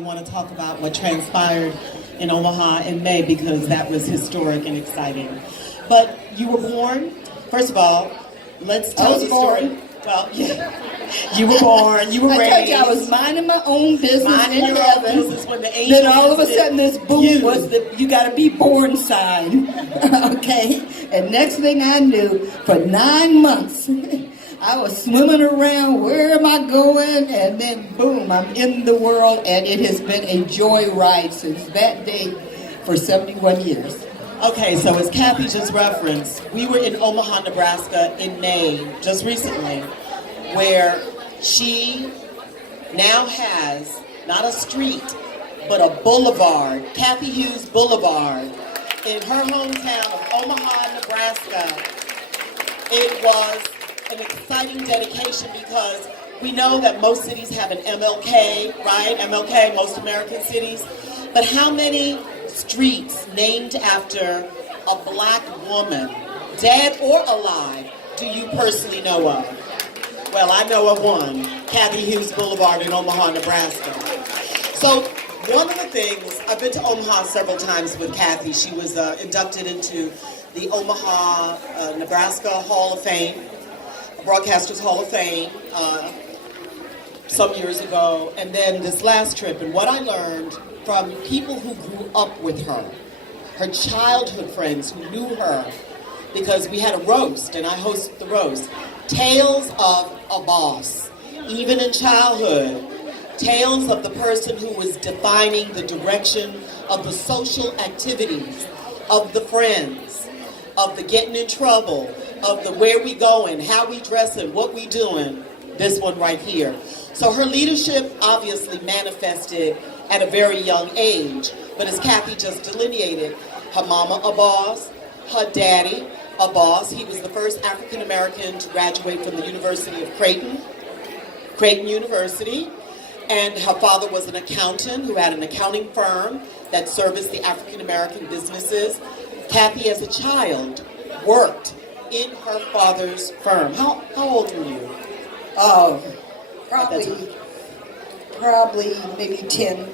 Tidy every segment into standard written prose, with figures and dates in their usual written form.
I want to talk about what transpired in Omaha in May because that was historic and exciting. But you were born, first of all, let's tell the story. Well, yeah. You were born, you were raised. I told you I was minding my own business minding in your heaven. own business when the angel Then all of a sudden this boom was the you gotta be born sign. Okay? And next thing I knew, for 9 months, I was swimming around, where am I going? And then boom, I'm in the world, and it has been a joy ride since that day for 71 years. Okay, so as Cathy just referenced, we were in Omaha, Nebraska in May, just recently, where she now has not a street, but a boulevard, Cathy Hughes Boulevard, in her hometown of Omaha, Nebraska. It was an exciting dedication because we know that most cities have an MLK, right? MLK, most American cities. But how many streets named after a black woman, dead or alive, do you personally know of? Well, I know of one, Cathy Hughes Boulevard in Omaha, Nebraska. So one of the things, I've been to Omaha several times with Cathy. She was inducted into the Omaha, Nebraska Hall of Fame, Broadcasters Hall of Fame, some years ago. And then this last trip, and what I learned from people who grew up with her childhood friends who knew her, because we had a roast, and I hosted the roast. Tales of a boss, even in childhood. Tales of the person who was defining the direction of the social activities, of the friends, of the getting in trouble, of the where we going, how we dressing, what we doing. This one right here. So her leadership obviously manifested at a very young age. But as Cathy just delineated, her mama a boss, her daddy a boss. He was the first African American to graduate from the University of Creighton University. And her father was an accountant who had an accounting firm that serviced the African American businesses. Cathy, as a child, worked in her father's firm. How old were you? Probably maybe 10.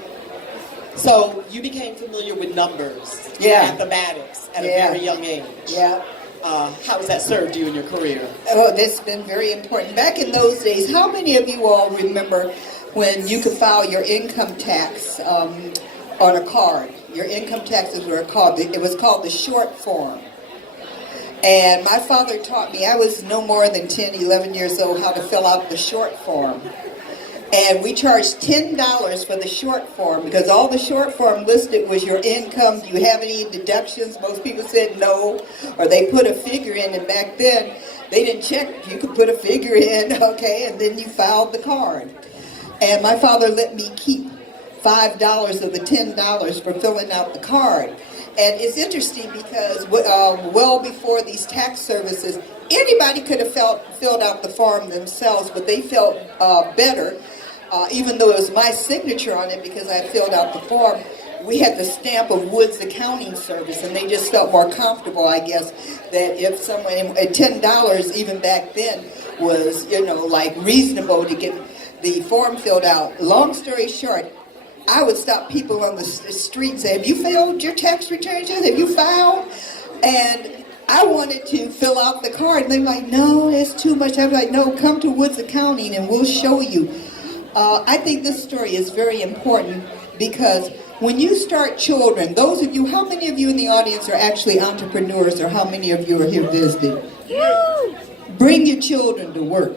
So you became familiar with numbers, mathematics at a very young age. Yeah. How has that served you in your career? Oh, that's been very important. Back in those days, how many of you all remember when you could file your income tax on a card? Your income taxes were called, it was called the short form. And my father taught me, I was no more than 10, 11 years old, how to fill out the short form. And we charged $10 for the short form because all the short form listed was your income. Do you have any deductions? Most people said no, or they put a figure in, and back then they didn't check. You could put a figure in, okay, and then you filed the card. And my father let me keep $5 of the $10 for filling out the card. And it's interesting because well before these tax services, anybody could have filled out the form themselves, but they felt better, even though it was my signature on it because I filled out the form. We had the stamp of Woods Accounting Service, and they just felt more comfortable, I guess, that if someone, at $10 even back then was, like reasonable to get the form filled out. Long story short, I would stop people on the street and say, have you filed your tax returns yet? Have you filed? And I wanted to fill out the card. And they're like, no, it's too much. I'm like, no, come to Woods Accounting and we'll show you. I think this story is very important because when you start children, those of you, how many of you in the audience are actually entrepreneurs, or how many of you are here visiting? Bring your children to work.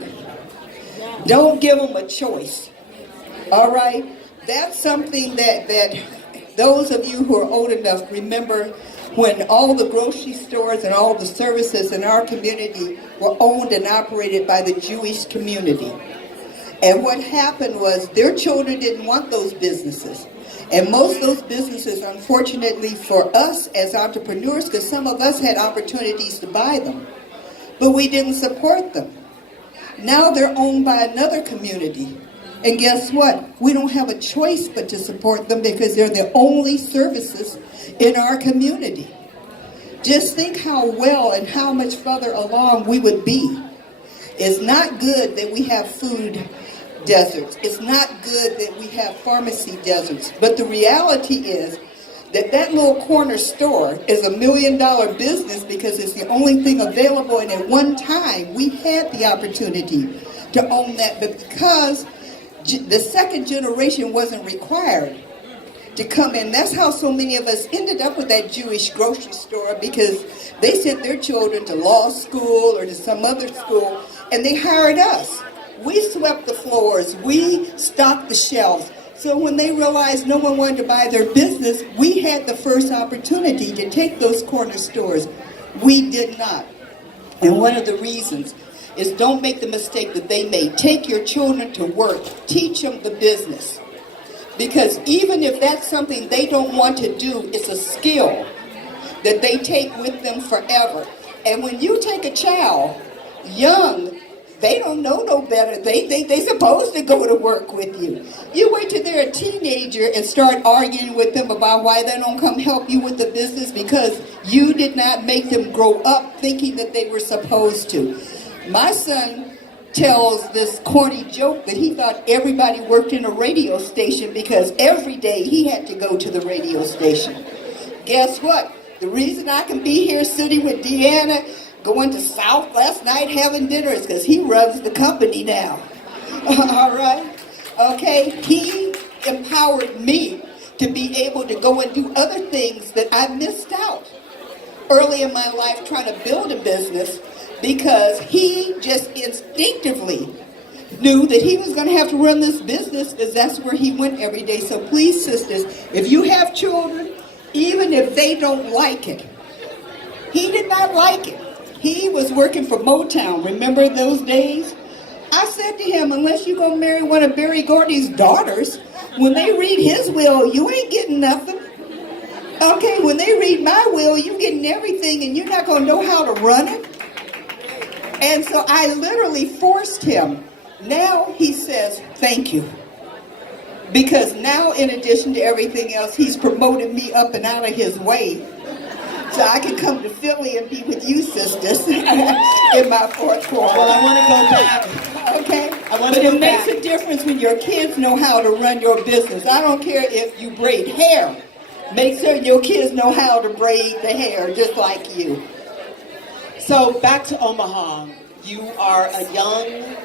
Don't give them a choice. All right? That's something that those of you who are old enough remember when all the grocery stores and all the services in our community were owned and operated by the Jewish community. And what happened was their children didn't want those businesses. And most of those businesses, unfortunately for us as entrepreneurs, because some of us had opportunities to buy them, but we didn't support them. Now they're owned by another community. And guess what? We don't have a choice but to support them because they're the only services in our community. Just think how well and how much further along we would be. It's not good that we have food deserts. It's not good that we have pharmacy deserts. But the reality is that that little corner store is $1 million business because it's the only thing available. And at one time, we had the opportunity to own that. But because the second generation wasn't required to come in, that's how so many of us ended up with that Jewish grocery store, because they sent their children to law school or to some other school, and they hired us. We swept the floors. We stocked the shelves. So when they realized no one wanted to buy their business, we had the first opportunity to take those corner stores. We did not. And one of the reasons is don't make the mistake that they made. Take your children to work. Teach them the business. Because even if that's something they don't want to do, it's a skill that they take with them forever. And when you take a child young, they don't know no better. They supposed to go to work with you. You wait till they're a teenager and start arguing with them about why they don't come help you with the business, because you did not make them grow up thinking that they were supposed to. My son tells this corny joke that he thought everybody worked in a radio station because every day he had to go to the radio station. Guess what? The reason I can be here sitting with Dyana, going to South last night having dinner, is because he runs the company now. All right? Okay? He empowered me to be able to go and do other things that I missed out early in my life trying to build a business, because he just instinctively knew that he was going to have to run this business, because that's where he went every day. So please, sisters, if you have children, even if they don't like it, he did not like it. He was working for Motown. Remember those days? I said to him, unless you're going to marry one of Berry Gordy's daughters, when they read his will, you ain't getting nothing. Okay, when they read my will, you're getting everything, and you're not going to know how to run it. And so I literally forced him. Now he says, thank you. Because now, in addition to everything else, he's promoted me up and out of his way, so I can come to Philly and be with you, sisters, in my fourth quarter. Well, I want to go back. Okay? But it makes a difference when your kids know how to run your business. I don't care if you braid hair. Make sure your kids know how to braid the hair, just like you. So back to Omaha. You are a young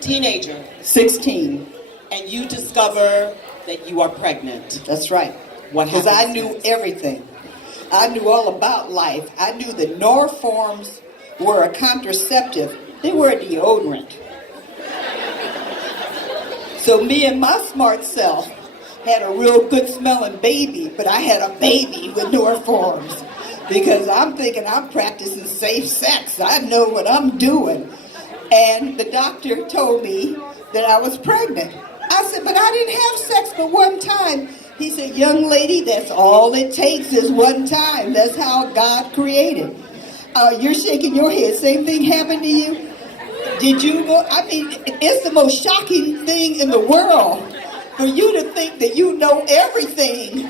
teenager. 16. And you discover that you are pregnant. That's right. What happened? Because I knew everything. I knew all about life. I knew that Norforms were a contraceptive. They were a deodorant. So me and my smart self had a real good smelling baby, but I had a baby with Norforms. Because I'm thinking I'm practicing safe sex. I know what I'm doing. And the doctor told me that I was pregnant. I said, but I didn't have sex but one time. He said, young lady, that's all it takes is one time. That's how God created. You're shaking your head. Same thing happened to you? Did you know? I mean, it's the most shocking thing in the world for you to think that you know everything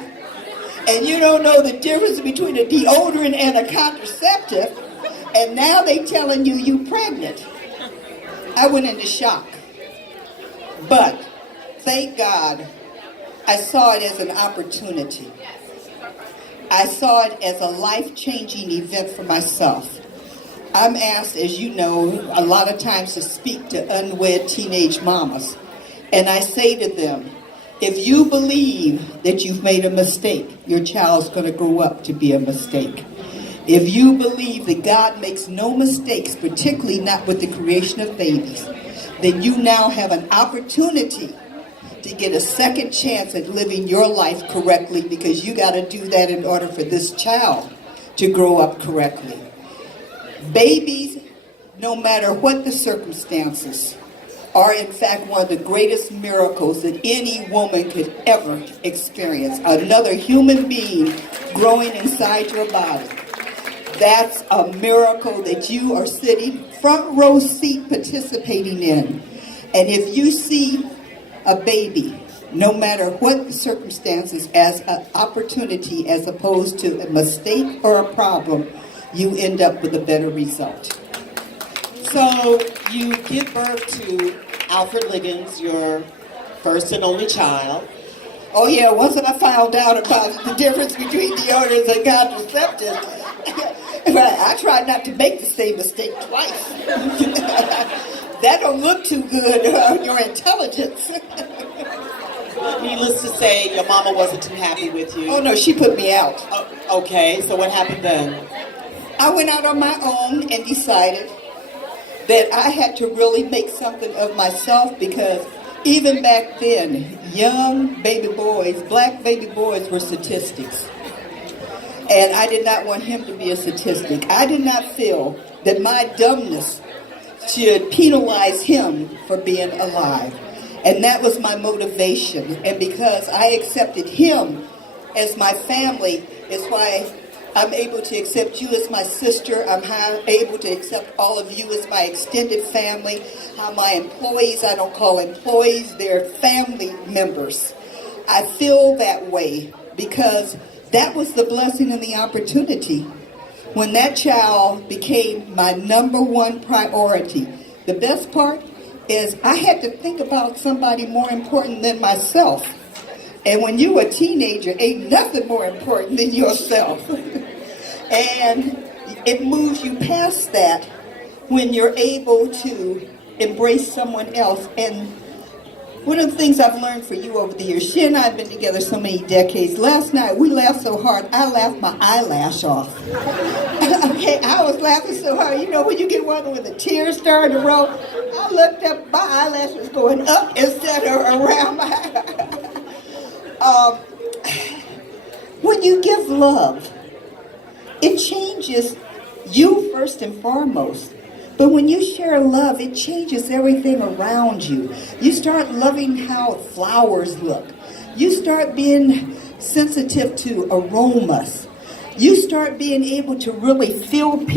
and you don't know the difference between a deodorant and a contraceptive, and now they telling you you pregnant. I went into shock. But thank God, I saw it as an opportunity. I saw it as a life-changing event for myself. I'm asked, as you know, a lot of times to speak to unwed teenage mamas. And I say to them, if you believe that you've made a mistake, your child's going to grow up to be a mistake. If you believe that God makes no mistakes, particularly not with the creation of babies, then you now have an opportunity to get a second chance at living your life correctly, because you got to do that in order for this child to grow up correctly. Babies, no matter what the circumstances, are in fact one of the greatest miracles that any woman could ever experience. Another human being growing inside your body. That's a miracle that you are sitting front row seat participating in. And if you see a baby, no matter what the circumstances, as an opportunity as opposed to a mistake or a problem, you end up with a better result. So you give birth to Alfred Liggins, your first and only child. Oh yeah, once I found out about the difference between deodorants and contraceptives, I tried not to make the same mistake twice. That don't look too good on your intelligence. Needless to say, your mama wasn't too happy with you. Oh no, she put me out. Okay, so what happened then? I went out on my own and decided that I had to really make something of myself, because even back then, young baby boys, black baby boys, were statistics. And I did not want him to be a statistic. I did not feel that my dumbness should penalize him for being alive. And that was my motivation. And because I accepted him as my family, is why I'm able to accept you as my sister. I'm able to accept all of you as my extended family. My employees, I don't call employees, they're family members. I feel that way because that was the blessing and the opportunity when that child became my number one priority. The best part is I had to think about somebody more important than myself. And when you're a teenager, ain't nothing more important than yourself. And it moves you past that when you're able to embrace someone else. And one of the things I've learned for you over the years, she and I have been together so many decades. Last night, we laughed so hard, I laughed my eyelash off. Okay, I was laughing so hard. You know, when you get one with a tear starting to roll, I looked up, my eyelash was going up instead of around my when you give love, it changes you first and foremost. But when you share love, it changes everything around you. You start loving how flowers look. You start being sensitive to aromas. You start being able to really feel people.